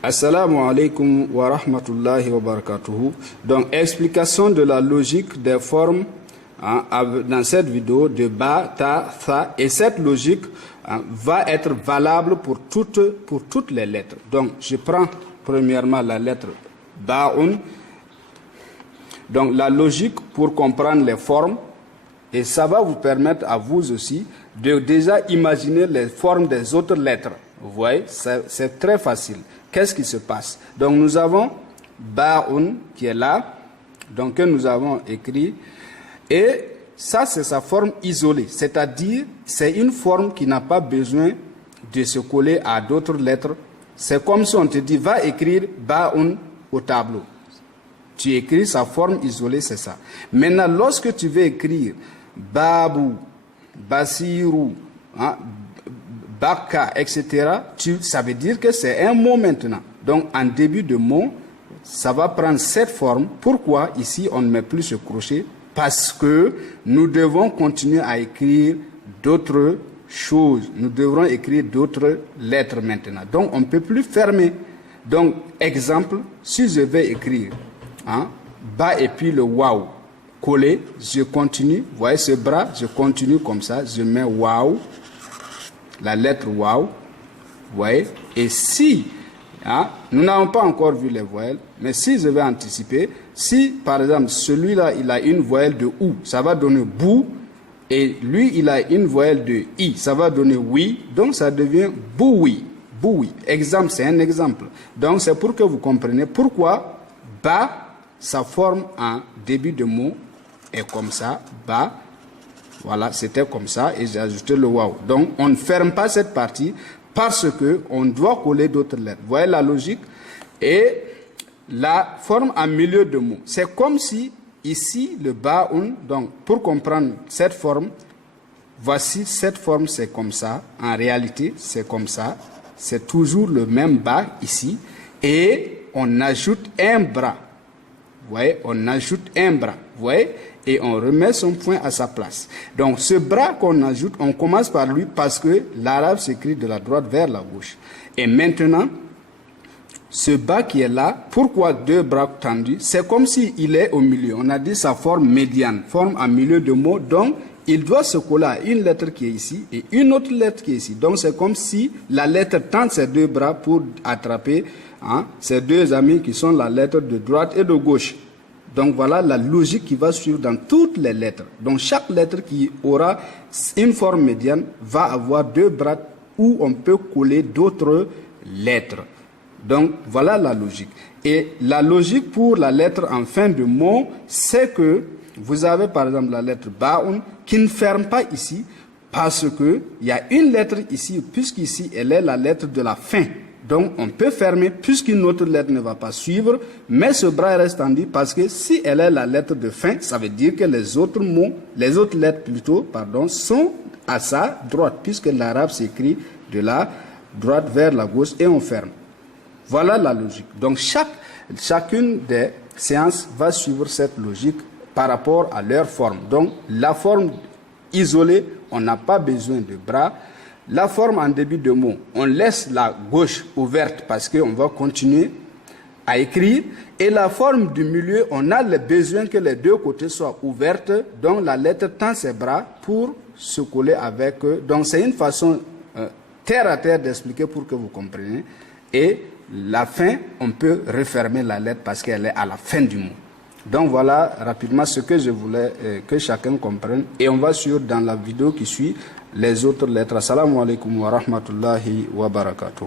Assalamu alaikum wa rahmatullahi wa barakatuhu. Donc, explication de la logique des formes dans cette vidéo de ba, ta, tha. Et cette logique va être valable pour toutes les lettres. Donc, je prends premièrement la lettre ba'un. Donc, la logique pour comprendre les formes. Et ça va vous permettre à vous aussi de déjà imaginer les formes des autres lettres. Vous voyez, c'est très facile. Qu'est-ce qui se passe? Donc nous avons ba'un qui est là, donc que nous avons écrit, et ça c'est sa forme isolée, c'est-à-dire c'est une forme qui n'a pas besoin de se coller à d'autres lettres. C'est comme si on te dit va écrire ba'un au tableau. Tu écris sa forme isolée, c'est ça. Maintenant, lorsque tu veux écrire babu, basiru, baka, etc., ça veut dire que c'est un mot maintenant. Donc, en début de mot, ça va prendre cette forme. Pourquoi ici, on ne met plus ce crochet? Parce que nous devons continuer à écrire d'autres choses. Nous devrons écrire d'autres lettres maintenant. Donc, on ne peut plus fermer. Donc, exemple, si je vais écrire ba et puis le waouh collé, je continue. Vous voyez ce bras, je continue comme ça. Je mets waouh. La lettre waouh, vous voyez, et si, nous n'avons pas encore vu les voyelles, mais si je vais anticiper, si par exemple celui-là il a une voyelle de ou, ça va donner bou, et lui il a une voyelle de i, ça va donner oui, donc ça devient boui, boui. Exemple, c'est un exemple. Donc c'est pour que vous compreniez pourquoi ba, sa forme en début de mot est comme ça, ba. Voilà, c'était comme ça et j'ai ajouté le waouh. Donc, on ne ferme pas cette partie parce qu'on doit coller d'autres lettres. Vous voyez la logique? Et la forme en milieu de mot. C'est comme si, ici, le ba'un, donc pour comprendre cette forme, voici cette forme, c'est comme ça. En réalité, c'est comme ça. C'est toujours le même ba ici. Et on ajoute un bras. Vous voyez, on ajoute un bras. Vous voyez? Et on remet son point à sa place. Donc ce bras qu'on ajoute, on commence par lui parce que l'arabe s'écrit de la droite vers la gauche. Et maintenant, ce bas qui est là, pourquoi deux bras tendus? C'est comme s'il est au milieu. On a dit sa forme médiane, forme en milieu de mot. Donc il doit se coller à une lettre qui est ici et une autre lettre qui est ici. Donc c'est comme si la lettre tend ses deux bras pour attraper ces deux amis qui sont la lettre de droite et de gauche. Donc voilà la logique qui va suivre dans toutes les lettres. Donc chaque lettre qui aura une forme médiane va avoir deux bras où on peut coller d'autres lettres. Donc voilà la logique. Et la logique pour la lettre en fin de mot, c'est que vous avez par exemple la lettre ba'un qui ne ferme pas ici parce qu'il y a une lettre ici, puisqu'ici elle est la lettre de la fin. Donc, on peut fermer puisqu'une autre lettre ne va pas suivre, mais ce bras reste tendu parce que si elle est la lettre de fin, ça veut dire que les autres mots, les autres lettres plutôt, sont à sa droite, puisque l'arabe s'écrit de la droite vers la gauche et on ferme. Voilà la logique. Donc, chacune des séances va suivre cette logique par rapport à leur forme. Donc, la forme isolée, on n'a pas besoin de bras. La forme en début de mot, on laisse la gauche ouverte parce qu'on va continuer à écrire. Et la forme du milieu, on a le besoin que les deux côtés soient ouvertes. Donc la lettre tend ses bras pour se coller avec eux. Donc c'est une façon terre à terre d'expliquer pour que vous compreniez. Et la fin, on peut refermer la lettre parce qu'elle est à la fin du mot. Donc voilà rapidement ce que je voulais que chacun comprenne. Et on va suivre dans la vidéo qui suit les autres lettres. Assalamu alaikum wa rahmatullahi wa barakatuh.